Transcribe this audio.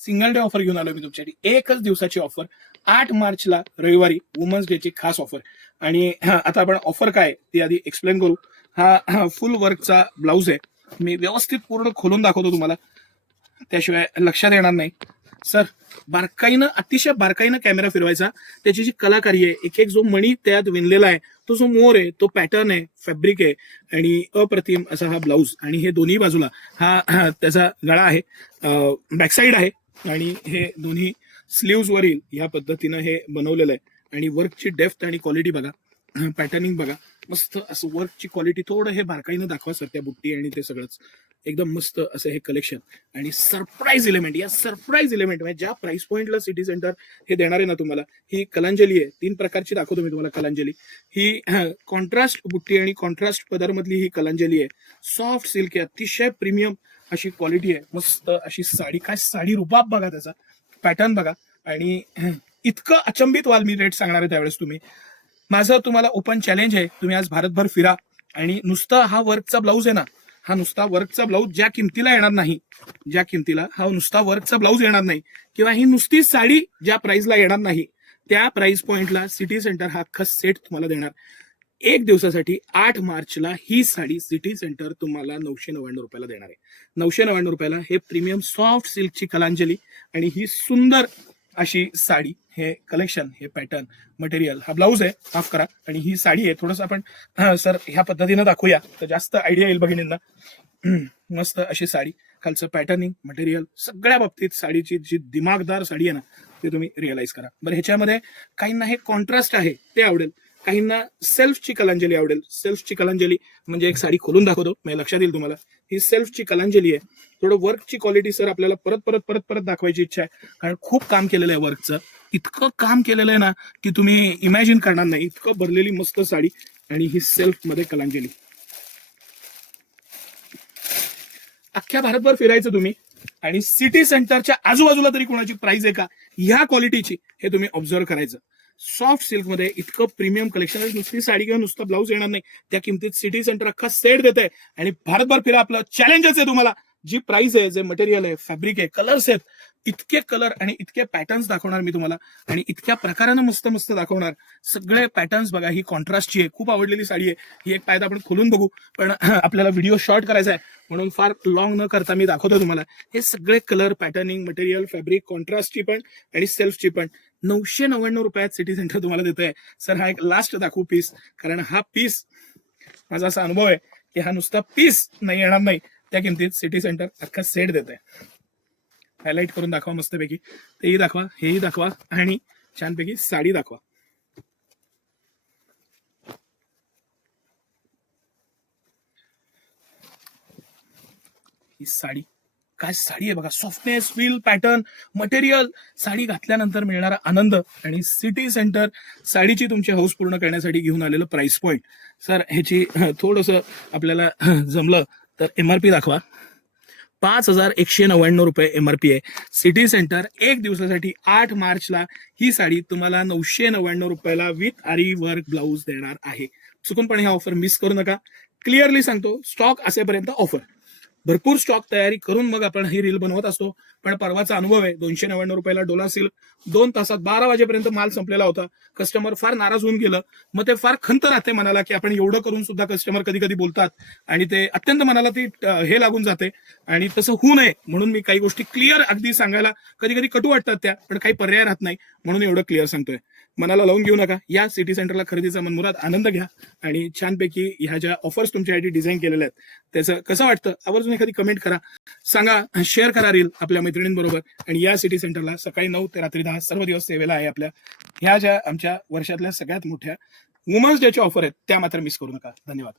Single day offer घेऊन आलो मी तुमच्यासाठी. एकच दिवसाची ऑफर, 8 मार्चला रविवारी वुमन्स डेची खास ऑफर. आणि आता आपण ऑफर काय ती आधी एक्सप्लेन करू. हा फुल वर्कचा ब्लाऊज आहे. मी व्यवस्थित पूर्ण खोलून दाखवतो तुम्हाला, त्याशिवाय लक्षात येणार नाही. सर बारकाईनं, अतिशय बारकाईनं कॅमेरा फिरवायचा. त्याची जी कलाकारी आहे, एक एक जो मणी त्यात विणलेला आहे, तो जो मोर आहे, तो पॅटर्न आहे, फॅब्रिक आहे आणि अप्रतिम असा हा ब्लाऊज. आणि हे दोन्ही बाजूला हा त्याचा गळा आहे, बॅकसाईड आहे आणि हे दोन्ही स्लीव्ज वरील या पद्धतीनं हे बनवलेलं आहे. आणि वर्कची डेप्थ आणि क्वालिटी बघा, पॅटर्निंग बघा, मस्त असं वर्कची क्वालिटी. थोडं हे बारकाईनं दाखवा सर, त्या बुट्टी आणि ते सगळंच एकदम मस्त असं हे कलेक्शन. आणि सरप्राईज एलिमेंट, या सरप्राईज एलिमेंट म्हणजे ज्या प्राइस पॉइंटला सिटी सेंटर हे देणार आहे ना तुम्हाला, ही कलांजली आहे. 3 प्रकारची दाखवतो मी तुम्हाला कलांजली. ही कॉन्ट्रास्ट बुट्टी आणि कॉन्ट्रास्ट पदरमधली ही कलांजली आहे. सॉफ्ट सिल्क आहे, अतिशय प्रीमियम अशी क्वालिटी आहे. मस्त अशी साडी, काय साडी रुबाब बघा, त्याचा पॅटर्न बघा. आणि इतकं अचंबित व्हाल मी रेट सांगणार आहे त्यावेळेस. तुम्ही, माझं तुम्हाला ओपन चॅलेंज आहे, तुम्ही आज भारतभर फिरा आणि नुसता हा वर्कचा ब्लाऊज आहे ना, हा नुसता वर्कचा ब्लाऊज ज्या किमतीला येणार नाही, ज्या किमतीला हा नुसता वर्कचा ब्लाऊज येणार नाही, किंवा ही नुसती साडी ज्या प्राइसला येणार नाही, त्या प्राइस पॉइंटला सिटी सेंटर हा अख्खा सेट तुम्हाला देणार. एक दिवसासाठी 8 मार्चला ही साडी सिटी सेंटर तुम्हाला 999 रुपयाला देणार आहे. 999 रुपयाला हे प्रीमियम सॉफ्ट सिल्कची कलांजली आणि ही सुंदर अशी साडी, हे कलेक्शन, हे पॅटर्न, मटेरियल, हा ब्लाऊज आहे, माफ करा, आणि ही साडी आहे. थोडंसं आपण सर ह्या पद्धतीनं दाखवूया तर जास्त आयडिया येईल भगिनींना. मस्त अशी साडी, खालचं पॅटर्निंग, मटेरियल, सगळ्या बाबतीत साडीची जी दिमागदार साडी आहे ना, ते तुम्ही रिअलाइज करा. बरं, ह्याच्यामध्ये काहींना हे कॉन्ट्रास्ट आहे ते आवडेल, काहींना सेल्फची कलांजली आवडेल. सेल्फची कलांजली म्हणजे एक साडी खोलून दाखवतो, म्हणजे लक्षात येईल तुम्हाला. ही सेल्फची कलांजली आहे. थोडं वर्कची क्वालिटी सर आपल्याला परत परत परत परत दाखवायची इच्छा आहे, कारण खूप काम केलेलं आहे वर्कचं. इतकं काम केलेलं आहे ना की तुम्ही इमॅजिन करणार नाही, इतकं भरलेली मस्त साडी. आणि ही सेल्फ मध्ये कलांजली. अख्ख्या भारतभर फिरायचं तुम्ही आणि सिटी सेंटरच्या आजूबाजूला तरी कोणाची प्राइस आहे का ह्या क्वालिटीची, हे तुम्ही ऑब्झर्व करायचं. सॉफ्ट सिल्क मध्ये इतकं प्रीमियम कलेक्शन. नुसती साडी किंवा नुसता ब्लाऊज येणार नाही, त्या किमतीत सिटी सेंटर अख्खा सेट देत आहे. आणि भारतभर फिरा, आपलं चॅलेंजच आहे तुम्हाला. जी प्राइस आहे, जे मटेरियल आहे, फॅब्रिक आहे, कलर्स आहेत, इतके कलर आणि इतके पॅटर्न्स दाखवणार मी तुम्हाला, आणि इतक्या प्रकारानं मस्त मस्त दाखवणार. सगळे पॅटर्न्स बघा. ही कॉन्ट्रास्टची आहे, खूप आवडलेली साडी आहे. ही एक पायदा आपण खोलून बघू, पण आपल्याला व्हिडिओ शॉर्ट करायचा आहे म्हणून फार लॉंग न करता मी दाखवतो तुम्हाला. हे सगळे कलर, पॅटर्निंग, मटेरियल, फॅब्रिक, कॉन्ट्रास्टची पण आणि सेल्फची पण 999 रुपयात सिटी सेंटर तुम्हाला देत आहे. सर हा एक लास्ट दाखवू पीस, कारण हा पीस माझा असा अनुभव आहे की हा नुसता पीस नाही येणार नाही, त्या किमतीत सिटी सेंटर अख्खा सेट देत आहे. हायलाइट करून दाखवा मस्तपैकी, तेही दाखवा, हेही दाखवा आणि छानपैकी साडी दाखवा. ही साडी, काय साडी आहे बघा. Softness, feel, pattern, material, sari घातल्यानंतर मिळणारा आनंद आणि सिटी सेंटर साडीची तुमची हौस पूर्ण करण्यासाठी घेऊन आलेलं प्राइस पॉइंट. सर ह्याची थोडंसं आपल्याला जमलं तर एमआरपी दाखवा. 5199 रुपये एमआरपी आहे. सिटी सेंटर एक दिवसासाठी 8 मार्चला ही साडी तुम्हाला 999 रुपयाला विथ आरी वर्क ब्लाऊज देणार आहे. चुकून पण हा ऑफर मिस करू नका. क्लिअरली सांगतो, स्टॉक असेपर्यंत ऑफर, भरपूर स्टॉक तयारी करून मग आपण ही रील बनवत असतो. पण परवाचा अनुभव आहे, 299 रुपयाला डोला सिल्क 2 तासात 12 वाजेपर्यंत माल संपलेला होता. कस्टमर फार नाराज होऊन गेलं. मग ते फार खंत राहते मनाला की आपण एवढं करून सुद्धा कस्टमर कधी कधी बोलतात आणि ते अत्यंत मनाला ती हे लागून जाते. आणि तसं होऊ नये म्हणून मी काही गोष्टी क्लिअर अगदी सांगायला कधी कधी कटू वाटतात त्या, पण काही पर्याय राहत नाही म्हणून एवढं क्लिअर सांगतोय. मनाला लावून घेऊ नका. या सिटी सेंटरला खरेदीचा मनमुराद आनंद घ्या आणि छानपैकी ह्या ज्या ऑफर्स तुमच्यासाठी डिझाईन केलेल्या आहेत त्याचं कसं वाटतं आवर्जून एखादी कमेंट करा, सांगा, शेअर करा रील आपल्या मैत्रिणींबरोबर. आणि या सिटी सेंटरला सकाळी 9 ते रात्री 10 सर्व दिवस सेवेला आहे आपल्या. ह्या ज्या आमच्या वर्षातल्या सगळ्यात मोठ्या वुमन्स डेच्या ऑफर आहेत त्या मात्र मिस करू नका. धन्यवाद.